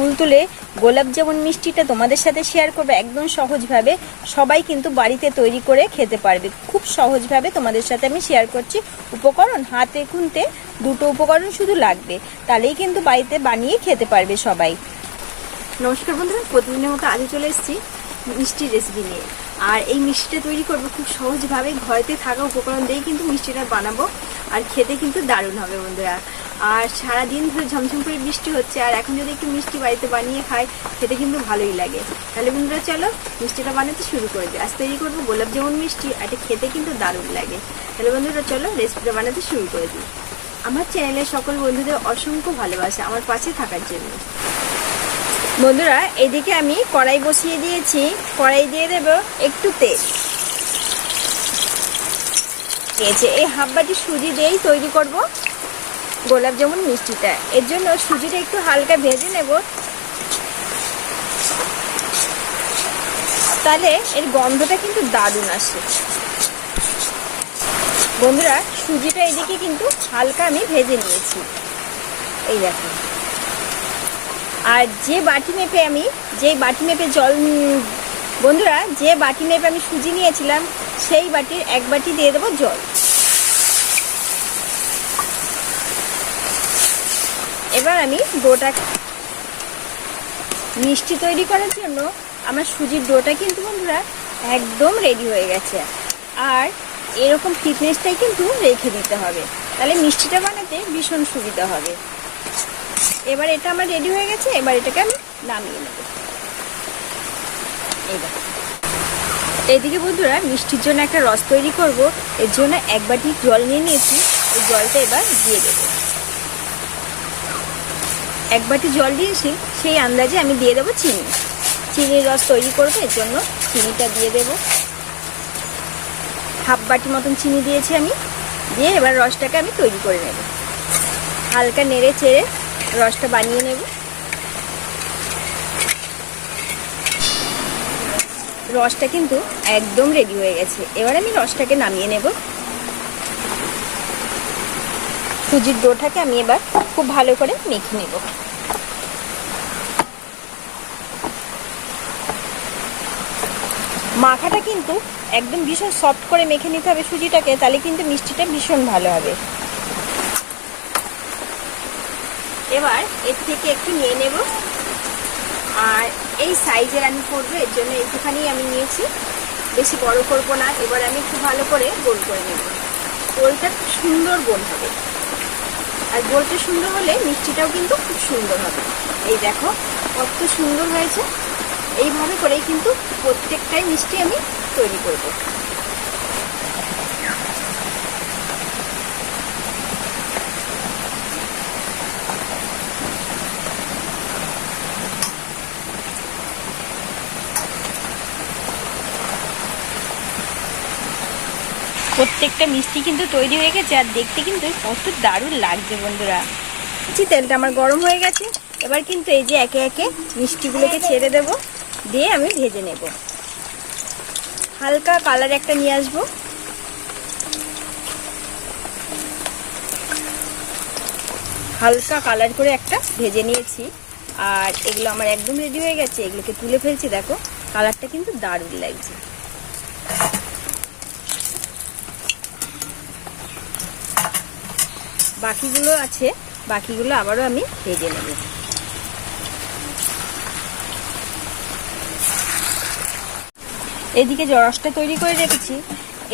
তুলতুলে গোলাপ জামুন মিষ্টিটা তোমাদের সাথে শেয়ার করবো একদম সহজভাবে। সবাই কিন্তু বাড়িতে তৈরি করে খেতে পারবে, খুব সহজভাবে তোমাদের সাথে আমি শেয়ার করছি। উপকরণ হাতে খুনতে দুটো উপকরণ শুধু লাগবে, তাহলেই কিন্তু বাড়িতে বানিয়ে খেতে পারবে সবাই। নমস্কার বন্ধুরা, প্রতিদিনের মতো আজও চলে এসেছি মিষ্টির রেসিপি নিয়ে। আর এই মিষ্টিটা তৈরি করবো খুব সহজভাবে, ঘরেতে থাকা উপকরণ দিয়েই কিন্তু মিষ্টিটা বানাবো। আর খেতে কিন্তু দারুণ হবে বন্ধুরা। আর সারাদিন ধরে ঝমঝম করে বৃষ্টি হচ্ছে, আর এখন যদি একটু মিষ্টি বাড়িতে বানিয়ে খাই খেতে কিন্তু ভালোই লাগে। তাহলে বন্ধুরা চলো মিষ্টিটা বানাতে শুরু করে দিই। আজ তৈরি করবো গোলাপ জামুন মিষ্টি, আর এটা খেতে কিন্তু দারুণ লাগে। তাহলে বন্ধুরা চলো রেসিপিটা বানাতে শুরু করে দিই। আমার চ্যানেলের সকল বন্ধুদের অসংখ্য ভালোবাসা আমার পাশে থাকার জন্য। বন্ধুরা এদিকে আমি কড়াই বসিয়ে দিয়েছি, কড়াই দিয়ে দেব একটু তেল। এই হাফ বাটি সুজি দিয়েই তৈরি করব গোলাপ জামুন মিষ্টিটা। এর জন্য সুজিটা একটু হালকা ভেজে নেব, তাহলে এর গন্ধটা কিন্তু দারুণ আসে। বন্ধুরা সুজিটা এদিকে কিন্তু হালকা আমি ভেজে নিয়েছি, এই দেখো। আর যে বাটি মেপে জল, বন্ধুরা যে বাটি মেপে আমি সুজি নিয়েছিলাম সেই বাটির এক বাটি দিয়ে দেবো জল। এবার আমি ডোটা, মিষ্টি তৈরি করার জন্য আমার সুজির ডোটা কিন্তু বন্ধুরা একদম রেডি হয়ে গেছে। আর এরকম ফিটনেসটাই কিন্তু রেখে দিতে হবে, তাহলে মিষ্টিটা বানাতে ভীষণ সুবিধা হবে। এবার এটা আমার রেডি হয়ে গেছে, এবার এটাকে আমি নামিয়ে নেব। এই দেখো, এইদিকে বন্ধুরা মিষ্টির জন্য একটা রস তৈরি করব। এর জন্য এক বাটি জল নিয়ে নিয়েছি, এই জলটা এবার দিয়ে দেবো। এক বাটি জল দিয়েছি, সেই আন্দাজে আমি দিয়ে দেবো চিনি। চিনির রস তৈরি করবো, এর জন্য চিনিটা দিয়ে দেবো। হাফ বাটি মতন চিনি দিয়েছি আমি, দিয়ে এবার রসটাকে আমি তৈরি করে নেব। হালকা নেড়ে চেড়ে রসটা বানিয়ে নেব। রসটা কিন্তু একদম রেডি হয়ে গেছে, এবার আমি রসটাকে নামিয়ে নেব। সুজির ডোটাকে আমি এবার খুব ভালো করে মেখে নেব। মাখাটা কিন্তু একদম ভীষণ সফট করে মেখে নিতে হবে সুজিটাকে, তাহলে কিন্তু মিষ্টিটা ভীষণ ভালো হবে। এবার এর থেকে একটু নিয়ে নেব, আর এই সাইজের আমি করবো, এর জন্য একটুখানি আমি নিয়েছি, বেশি বড় করবো না। এবার আমি একটু ভালো করে গোল করে নেব। গোলটা খুব সুন্দর গোল হবে, আর গোলটা সুন্দর হলে মিষ্টিটাও কিন্তু খুব সুন্দর হবে। এই দেখো কত সুন্দর হয়েছে। এইভাবে করেই কিন্তু প্রত্যেকটাই মিষ্টি আমি তৈরি করব। প্রত্যেকটা মিষ্টি কিন্তু তৈরি হয়ে গেছে, আর দেখতে কিন্তু কত দারুণ লাগছে বন্ধুরা। তেলটা আমার গরম হয়ে গেছে, এবার কিন্তু এই যে একে একে মিষ্টিগুলোকে ছেড়ে দেব, দিয়ে আমি ভেজে নেব। হালকা কালার একটা নিয়ে আসবো। হালকা কালার করে একটা ভেজে নিয়েছি, আর এগুলো আমার একদম রেডি হয়ে গেছে। এগুলোকে তুলে ফেলছি, দেখো কালারটা কিন্তু দারুণ লাগছে। বাকিগুলো আছে, বাকিগুলো আবারও আমি ভেজে নেব। এদিকে যে রসটা তৈরি করে রেখেছি,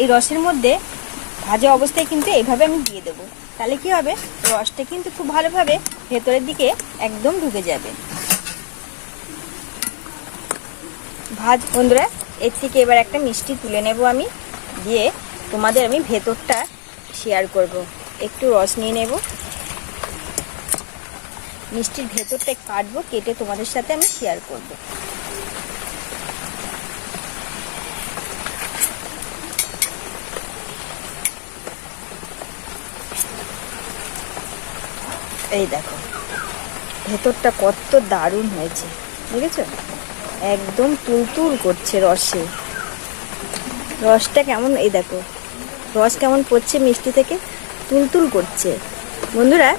এই রসের মধ্যে ভাজা অবস্থায় কিন্তু এইভাবে আমি দিয়ে দেবো, তাহলে কি হবে, রসটা কিন্তু খুব ভালোভাবে ভেতরের দিকে একদম ঢুকে যাবে। বন্ধুরা এর থেকে এবার একটা মিষ্টি তুলে নেব আমি, দিয়ে তোমাদের আমি ভেতরটা শেয়ার করব। একটু রস নিয়ে নেব, মিষ্টির ভেতরটা কাটবো, কেটে তোমাদের সাথে আমি শেয়ার করব। এই দেখো ভেতরটা কত দারুণ হয়েছে, দেখেছো? একদম তুলতুল করছে রসে। রসটা কেমন, এই দেখো রস কেমন পড়ছে মিষ্টি থেকে, তুলতুল করছে। বন্ধুরা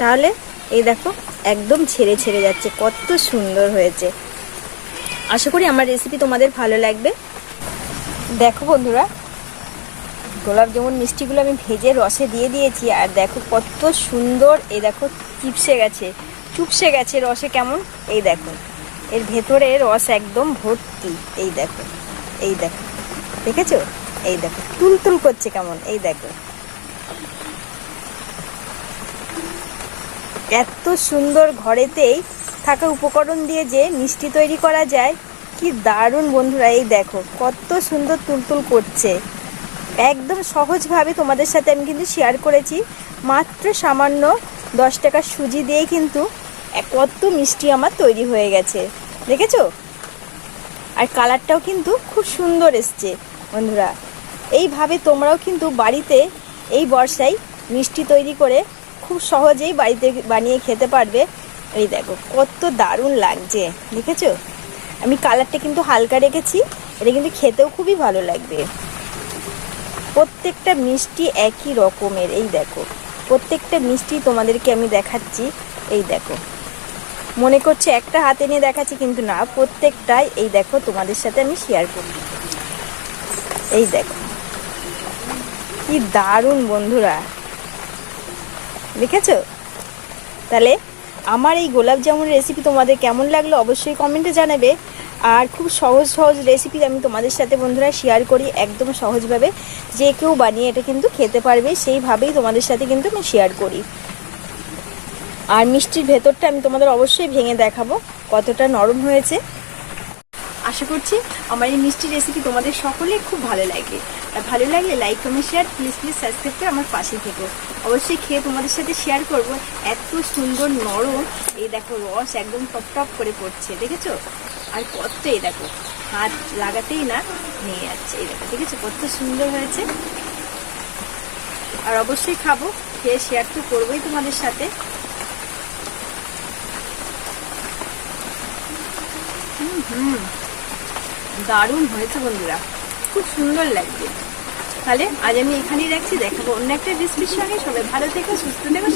তাহলে এই দেখো একদম ছেড়ে ছেড়ে যাচ্ছে, কত সুন্দর হয়েছে। আশা করি আমার রেসিপি তোমাদের ভালো লাগবে। দেখো বন্ধুরা, গোলাপ জামুন মিষ্টিগুলো আমি ভেজে রসে দিয়ে দিয়েছি, আর দেখো কত সুন্দর, এই দেখো চুপসে গেছে রসে কেমন, এই দেখো এর ভেতরে রস একদম ভর্তি, এই দেখো দেখেছো, এই দেখো তুলতুল করছে কেমন, এই দেখো এত সুন্দর ঘরেতেই থাকা উপকরণ দিয়ে যে মিষ্টি তৈরি করা যায়, কি দারুণ বন্ধুরা। এই দেখো কত সুন্দর তুলতুল করছে, একদম সহজভাবে তোমাদের সাথে আমি কিন্তু শেয়ার করেছি। মাত্র সামান্য 10 টাকার সুজি দিয়ে কিন্তু কত মিষ্টি আমার তৈরি হয়ে গেছে, দেখেছো? আর কালারটাও কিন্তু খুব সুন্দর এসছে বন্ধুরা। এইভাবে তোমরাও কিন্তু বাড়িতে এই বর্ষায় মিষ্টি তৈরি করে খুব সহজেই বাড়িতে বানিয়ে খেতে পারবে। এই দেখো কত দারুণ লাগছে, দেখেছো? আমি কালারটা কিন্তু হালকা রেখেছি, এটা কিন্তু খেতেও খুবই ভালো লাগবে। প্রত্যেকটা মিষ্টি একই রকমের, এই দেখো প্রত্যেকটা মিষ্টি তোমাদেরকে আমি দেখাচ্ছি। এই দেখো মনে করছে একটা হাতে নিয়ে দেখাচ্ছি, কিন্তু না, প্রত্যেকটাই এই দেখো তোমাদের সাথে আমি শেয়ার করি। এই দেখো কি দারুণ বন্ধুরা, দেখেছো? তাহলে আমার এই গোলাপ জামুন রেসিপি তোমাদের কেমন লাগলো অবশ্যই কমেন্টে জানাবে। আর খুব সহজ রেসিপি আমি তোমাদের সাথে বন্ধুরা শেয়ার করি, একদম সহজভাবে যে কেউ বানিয়ে এটা কিন্তু খেতে পারবে, সেইভাবেই তোমাদের সাথে কিন্তু আমি শেয়ার করি। আর মিষ্টির ভেতরটা আমি তোমাদের অবশ্যই ভেঙে দেখাবো কতটা নরম হয়েছে। আশা করছি আমার এই মিষ্টি রেসিপি তোমাদের সকলেই খুব ভালো লাগে। আর ভালো লাগলে like comment share please subscribe করে আমার পাশে থেকো। অবশ্যই খেয়ে তোমাদের সাথে শেয়ার করব। এত সুন্দর নরম, এই দেখো রস একদম টপ টপ করে পড়ছে, দেখেছো? আর কত, এই দেখো হাত লাগাতেই না নিয়ে যাচ্ছে, এই দেখো দেখেছো কত সুন্দর হয়েছে। আর অবশ্যই খাবো, খেয়ে শেয়ার তো করবোই তোমাদের সাথে। দারুণ হয়েছে বন্ধুরা, খুব সুন্দর লাগছে। তাহলে আজ আমি এখানেই রাখছি, দেখাবো অন্য একটা রেসিপির সঙ্গে। সবাই ভালো থেকো, সুস্থ থেকো।